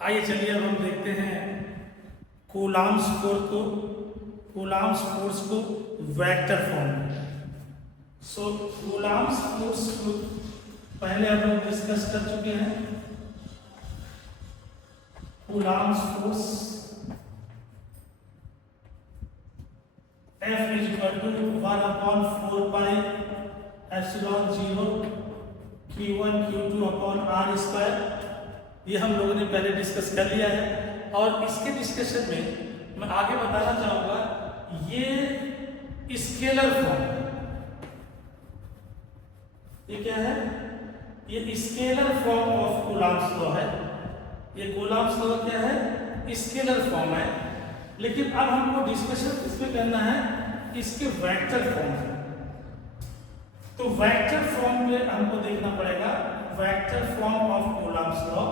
आइए चलिए अब हम देखते हैं कूलाम्स फोर्स को वेक्टर फॉर्म में। सो कूलाम्स फोर्स को पहले हम लोग डिस्कस कर चुके हैं। Coulomb's force F is equal to 1/4 pi epsilon 0 Q1 Q2 upon R square. ये हम लोगों ने पहले डिस्कस कर लिया है और इसके डिस्कशन में मैं आगे बताना चाहूँगा ये स्केलर फॉर्म है। ये क्या है? ये scalar form of coulombs law है। ये कूलाम्स लॉ क्या है? स्केलर फॉर्म है। लेकिन अब हमको डिस्कशन इसमें करना है इसके वेक्टर फॉर्म में। तो वेक्टर फॉर्म में हमको देखना पड़ेगा vector form of coulombs law.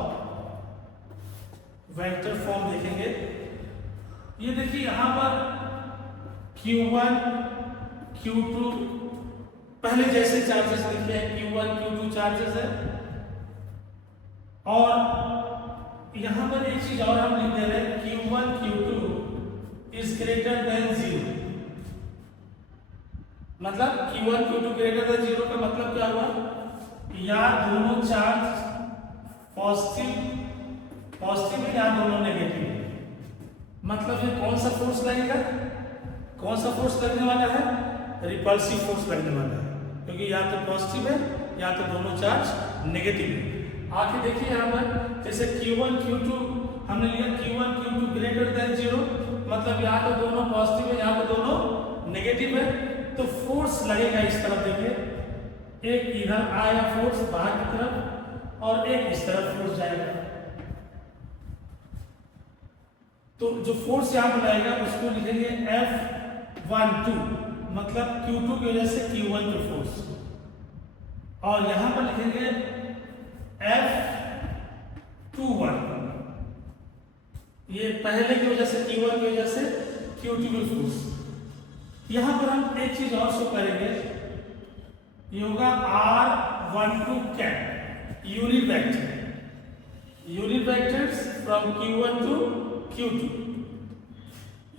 Vector form देखेंगे, ये देखिए यहां पर Q1 Q2 पहले जैसे चार्जेस लिखे हैं, Q1 Q2 चार्जेस है। और यहां पर एक चीज और हम लिख दे रहे हैं Q1 Q2 is greater than 0। मतलब Q1 Q2 ग्रेटर देन 0 का मतलब क्या हुआ? या दोनों चार्ज पॉजिटिव है या दोनों नेगेटिव है। मतलब ये कौन सा फोर्स लगेगा? कौन सा फोर्स लगने वाला है? रिपल्सिव फोर्स लगने वाला है, क्योंकि या तो पॉजिटिव है या तो दोनों चार्ज नेगेटिव है। आगे देखिए यहाँ पर जैसे Q1 Q2 हमने लिया Q1 Q2 ग्रेटर देन 0, मतलब या तो दोनों पॉजिटिव है या तो दोनों नेगेटिव है। तो फोर्स लगेगा इस तरफ, देखिए एक इधर आया फोर्स बाहर की तरफ और एक इस तरफ फोर्स जाएगा। तो जो फोर्स यहां पर आएगा उसको लिखेंगे F12, मतलब Q2 की वजह से Q1 पे फोर्स, और यहां पर लिखेंगे F21, ये पहले की वजह से Q1 की वजह से Q2 पे फोर्स। यहां पर हम एक चीज और शो करेंगे, ये होगा R12 cap unit vectors from Q1 to Q2।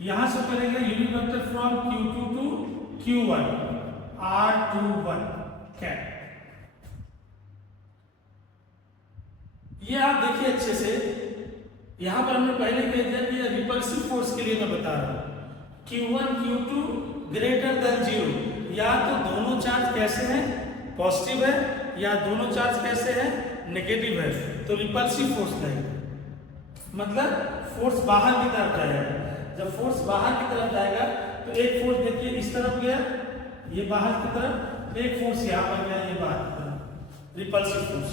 यहां से करेंगे unit vector from Q2 to Q1 R21 cap. ये आप देखिए अच्छे से, यहां पर हमने पहले कह दिया कि रिपल्सिव फोर्स के लिए मैं बता रहा हूं Q1 Q2 ग्रेटर देन 0, या तो दोनों चार्ज कैसे हैं? पॉजिटिव है, या दोनों चार्ज कैसे हैं? नेगेटिव है। तो रिपल्सिव फोर्स लगेगा, मतलब फोर्स बाहर की तरफ जाएगा। जब फोर्स बाहर की तरफ जाएगा तो एक फोर्स देखिए इस तरफ गया, ये बाहर की तरफ, एक फोर्स यहां पर गया, ये बाहर की तरफ, रिपल्सिव फोर्स।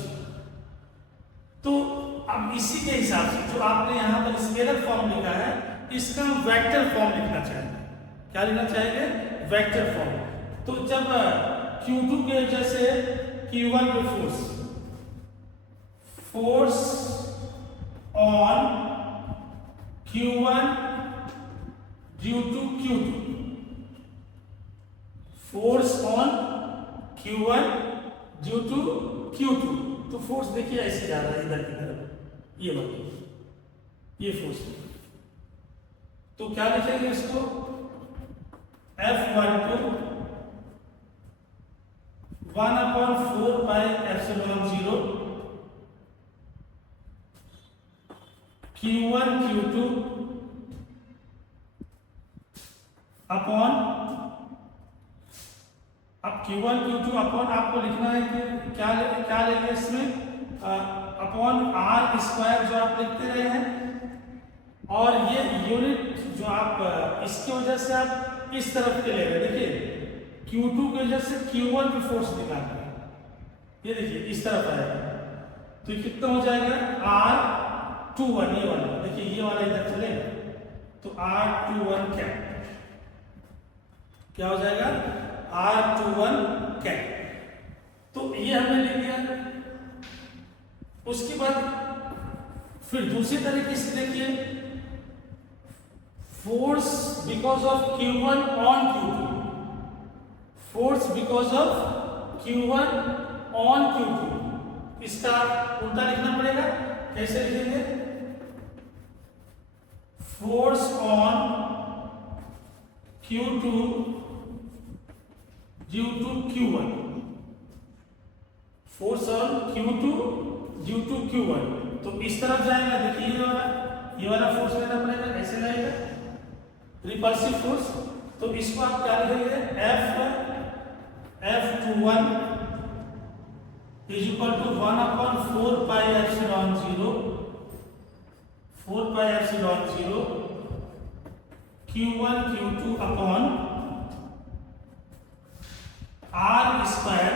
तो अब इसी के हिसाब से जो आपने यहां पर स्केलर फॉर्म लिखा है, इसका वेक्टर फॉर्म लिखना चाहिए। क्या लिखना चाहिए? Vector form. तो जब Q2 के वजह से Q1 पे force on Q1 due to Q2, force on Q1 due to Q2, तो फोर्स देखिए ऐसे जा रहा है इधर की तरफ, ये बात, ये फोर्स। तो क्या लिखेंगे इसको? F12 1/4 pi epsilon 0 Q1 Q2 upon, अब Q1 Q2 अपॉन आपको लिखना है कि क्या लेंगे इसमें? अपॉन R स्क्वायर जो आप लिखते रहे हैं, और ये यूनिट जो आप इसकी वजह से आप इस तरफ के ले रहे, देखिए Q2 की वजह से Q1 पे फोर्स निकाल रहे हैं, ये देखिए इस तरफ आएगा, तो ये कितना हो जाएगा? R21, ये वाला देखिए, ये वाला इधर चलेगा, तो R21 कैप क्या हो जाएगा? R21 cap. तो ये हमने लिख दिया। उसके बाद फिर दूसरी तरीके से देखिए, force because of Q1 on Q2, force because of Q1 on Q2, इसका उल्टा लिखना पड़ेगा। कैसे लिखेंगे? Force on Q2 due to Q1, force on Q2 due to Q1। तो इस तरफ जाएगा, देखिए ये वाला फोर्स लेना पड़ेगा, ऐसे लगेगा रिपल्सिव फोर्स। तो इसको आप क्या लिखेंगे, F21 is equal to 1/4 pi epsilon 0 Q1 Q2 upon R square.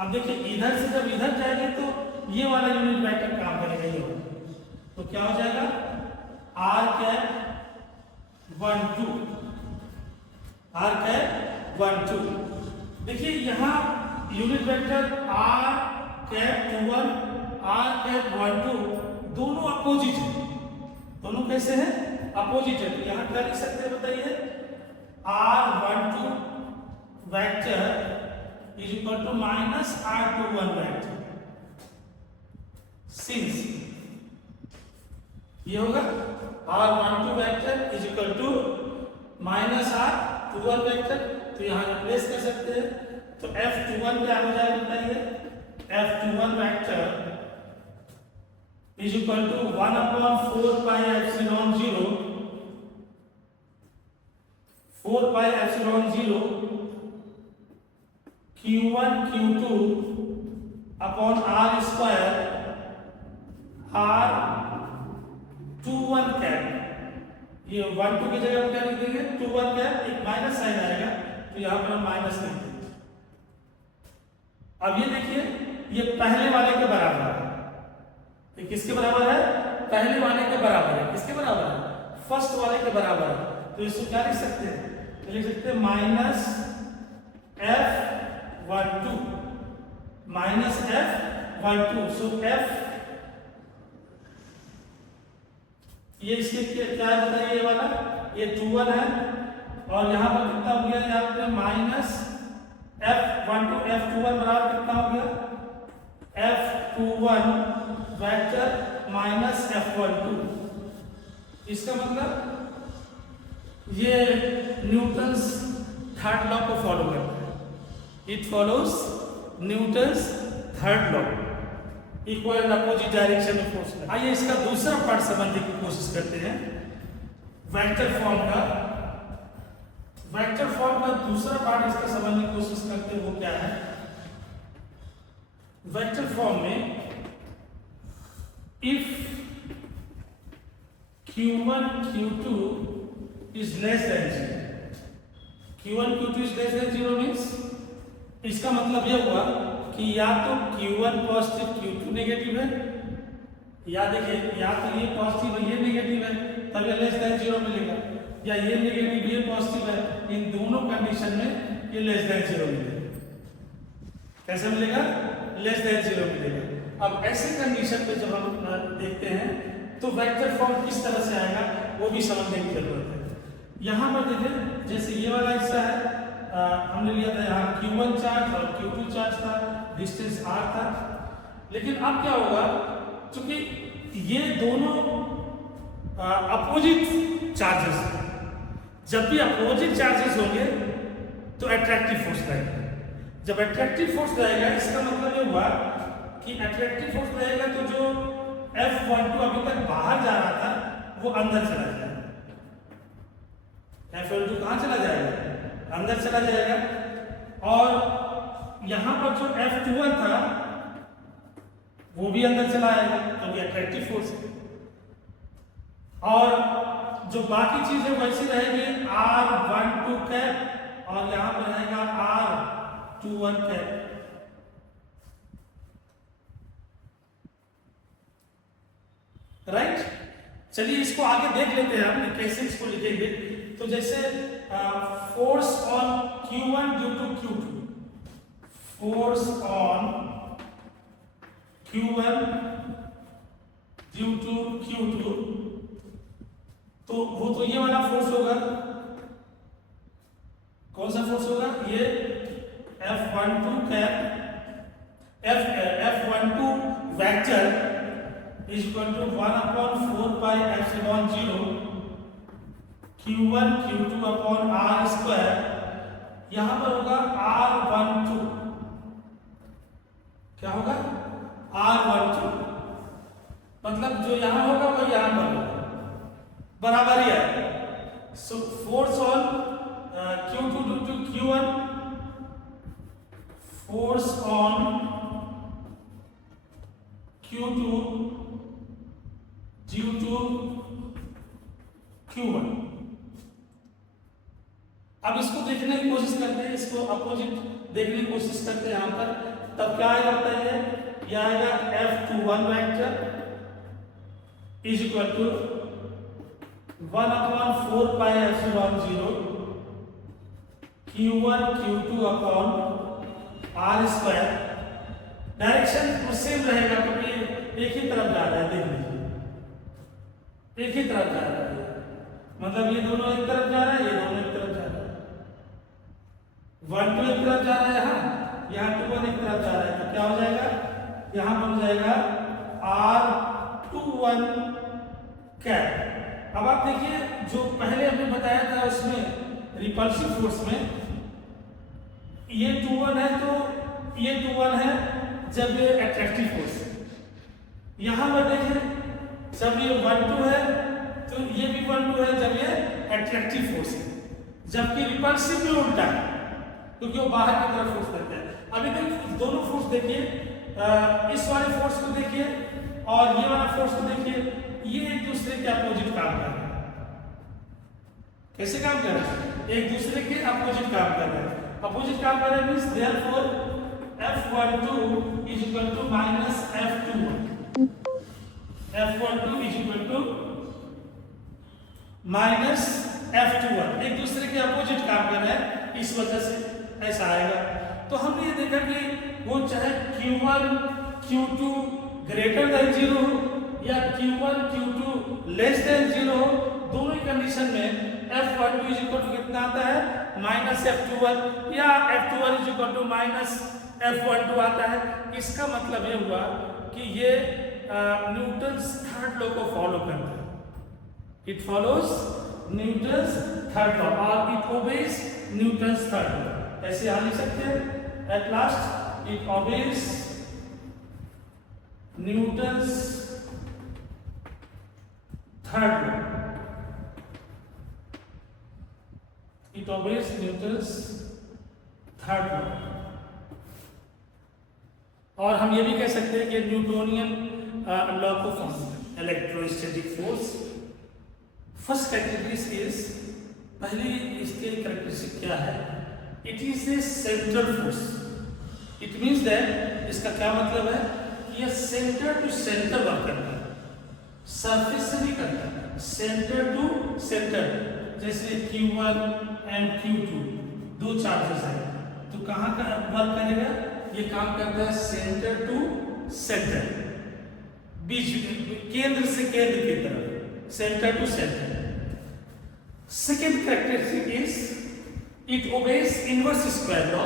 अब देखिए इधर से जब इधर जाएंगे तो ये वाला यूनिट वेक्टर काम करेगा, ये वाला। तो क्या हो जाएगा, R कैप 1 2। देखिए यहाँ unit vector R cap 21 R cap 1 2 दोनों अपोजिट है। दोनों कैसे हैं, अपोजिट है। तो यहाँ क्या लिख सकते हैं बताइए, R12 vector is equal to minus R21 vector. Since ये होगा R12 vector is equal to minus R21 vector. तो यहाँ रिप्लेस कर सकते हैं। तो F21 क्या हो जाएगा बताइए, F21 vector is equal to 1/4 pi epsilon 0 Q1 Q2 upon R square R21 cap. ये 1 2 की जगह क्या लिख देंगे, 21 कैप, एक माइनस साइन आएगा तो यहाँ पर हम माइनस लिख देंगे। अब ये देखिए ये पहले वाले के बराबर है। तो किसके बराबर है, पहले वाले के बराबर है। किसके बराबर है, फर्स्ट वाले के बराबर है। तो इसको क्या लिख सकते हैं, तो लिख सकते हैं माइनस F12 सो F ये इसके क्या है बताइए, ये वाला ये 21 है और यहाँ पर कितना हो गया, यहाँ पे माइनस F21 बराबर कितना हो गया, F21 वेक्टर माइनस F12। इसका मतलब ये न्यूटन्स थर्ड लॉ को फॉलो करता है। It follows Newton's third law, equal and opposite direction में फोर्स। आइए इसका दूसरा पार्ट समझने की कोशिश करते हैं। वेक्टर फॉर्म का दूसरा पार्ट इसका समझने की कोशिश करते हैं, वो क्या है। वेक्टर फॉर्म में if Q1 Q2 is less than 0, Q1 Q2 is less than 0 means इसका मतलब यह हुआ कि या तो Q1 पॉजिटिव Q2 नेगेटिव है, या देखिए या तो ये पॉजिटिव है ये नेगेटिव है तब ये लेस देन 0 मिलेगा, या ये नेगेटिव ये पॉजिटिव है। इन दोनों कंडीशन में ये लेस देन 0 मिलेगा। कैसे मिलेगा, लेस देन 0 मिलेगा। अब ऐसे कंडीशन पे जब हम देखते हैं तो वेक्टर फॉर्म किस तरह से आएगा वो भी समझने की जरूरत है। यहाँ पर देखिए जैसे ये वाला हिस्सा है, हमने लिया था यहाँ Q1 चार्ज और Q2 चार्ज था, डिस्टेंस R था। लेकिन अब क्या होगा, क्योंकि ये दोनों अपोजिट चार्जेस हैं, जब भी अपोजिट चार्जेस होंगे तो अट्रैक्टिव फोर्स रहेगा। जब अट्रैक्टिव फोर्स रहेगा इसका मतलब ये हुआ कि अट्रैक्टिव फोर्स रहेगा तो जो F12 अभी तक बाहर जा रहा था वो अंदर चला जाएगा। F12 कहाँ चला जाएगा, अंदर चला जाएगा। और यहां पर जो F21 था वो भी अंदर चला आएगा, तो ये अट्रैक्टिव फोर्स है। और जो बाकी चीजें वैसी रहेगी, R12 कैप और यहां पर रहेगा R21 कैप। राइट, चलिए इसको आगे देख लेते हैं हम कैसे इसको लिखेंगे। तो जैसे force on Q1 due to Q2, force on Q1 due to Q2, तो वो तो ये वाला फोर्स होगा। कौन सा फोर्स होगा, ये F12 cap F12 vector is equal to 1/4πε0 Q1 Q2 upon R square, यहां पर होगा R12, क्या होगा R12, मतलब जो यहां होगा वो यहां पर होगा, बराबर ही है। So force on Q2 to Q1, force on Q2 due to Q1। अब इसको देखने की कोशिश करते हैं, इसको अपोजिट देखने की कोशिश करते हैं यहां पर, तब क्या आएगा बताइए, यह आएगा F21 vector is equal to 1/4πε0 Q1 Q2 upon R square. Direction same रहेगा क्योंकि एक ही तरफ जा रहा है, देख लीजिए एक ही तरफ जा रहा है, मतलब ये दोनों एक तरफ जा रहा है, ये दोनों एक तरफ जा रहा है, 1 2 एक तरफ जा रहा है, यहाँ 2 1 एक तरफ जा रहा है, तो क्या हो जाएगा, यहाँ बन जाएगा R21 कैप। अब आप देखिए जो पहले हमने बताया था उसमें रिपल्सिव फोर्स में ये 2 1 है, तो ये 2 1 है जब ये अट्रैक्टिव फोर्स है, यहाँ पर देखिए जब ये 1 2 है तो ये भी 1 2 है जब ये अट्रैक्टिव फोर्स है, जबकि रिपल्सिव में उल्टा है क्योंकि वो बाहर की तरफ फोर्स करता है। अभी तक दोनों फोर्स देखिए, इस वाले फोर्स को देखिए और ये वाला फोर्स को देखिए, ये एक दूसरे के अपोजिट काम कर रहे हैं। कैसे काम कर रहे हैं, एक दूसरे के अपोजिट काम कर रहे हैं, अपोजिट काम कर रहे हैं means therefore F12 is equal to minus F21, F12 is equal to minus F21, एक दूसरे के अपोजिट काम कर रहे हैं, इस वजह से ऐसा आएगा। तो हमने ये देखा कि वो चाहे Q1 Q2 ग्रेटर देन 0 या Q1 Q2 लेस देन 0 हो, दोनों ही कंडीशन में F12 इज इक्वल टू कितना आता है, माइनस F21 या F21 is equal to minus F12 आता है। इसका मतलब ये हुआ कि ये न्यूटन्स थर्ड लॉ को फॉलो करता है, it follows Newton's third law और it obeys Newton's third law. ऐसे यहाँ लिख सकते हैं, at last it obeys Newton's third law, it obeys Newton's third law. और हम ये भी कह सकते हैं कि न्यूटोनियन लॉ को electrostatic force. First category is, पहली इसके कैरेक्टरिस्टिक क्या है, it is a central force, it means that, इसका क्या मतलब है कि ये सेंटर टू सेंटर वर्क करता है, सरफेस से नहीं करता, सेंटर टू सेंटर। जैसे Q1 एंड Q2 दो चार्जेस हैं, तो कहाँ का वर्क करेगा, ये काम करता है सेंटर टू सेंटर, बीच केंद्र से केंद्र की तरफ, centre to centre. Second characteristic is it obeys inverse square law,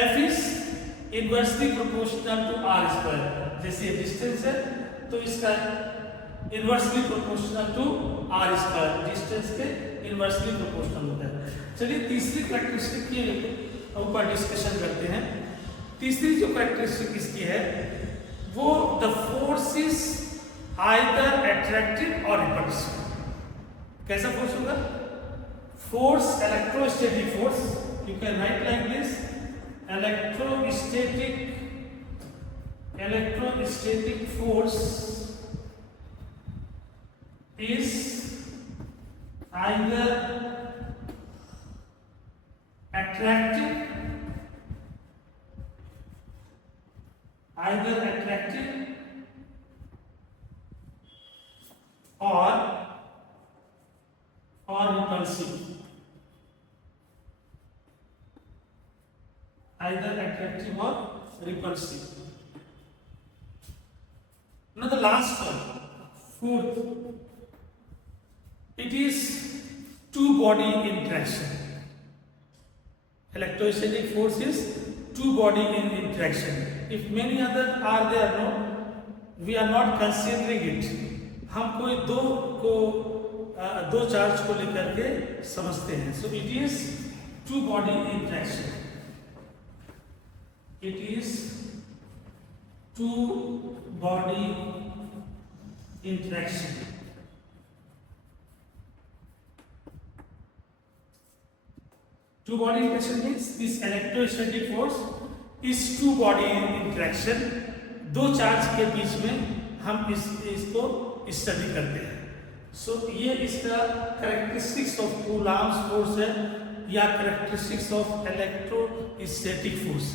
F is inversely proportional to R square. जैसे ये डिस्टेंस है तो इसका inversely proportional to R square, distance के इनवर्सली प्रोपोर्शनल होता है। चलिए तीसरी कैरेक्टरिस्टिक के ऊपर डिस्कशन करते हैं। तीसरी जो कैरेक्टरिस्टिक इसकी है वो the force is either attractive और रिपल्सिव। कैसा फोर्स होगा, force electrostatic force, you can write like this, electrostatic force is either attractive or repulsive, either attractive or repulsive. Now the last one, fourth, it is two body interaction. Electrostatic force is two body in interaction. If many other are there, no, we are not considering it, हम कोई दो charge को लेकर के समझते हैं। So it is two body interaction, it is two body interaction. Two body interaction means this electrostatic force is two body interaction, दो charge के बीच में हम इसको स्टडी करते हैं। सो ये इसका कैरेक्टरिस्टिक्स ऑफ कूलॉम्स फोर्स है या कैरेक्टरिस्टिक्स ऑफ इलेक्ट्रोस्टैटिक फोर्स।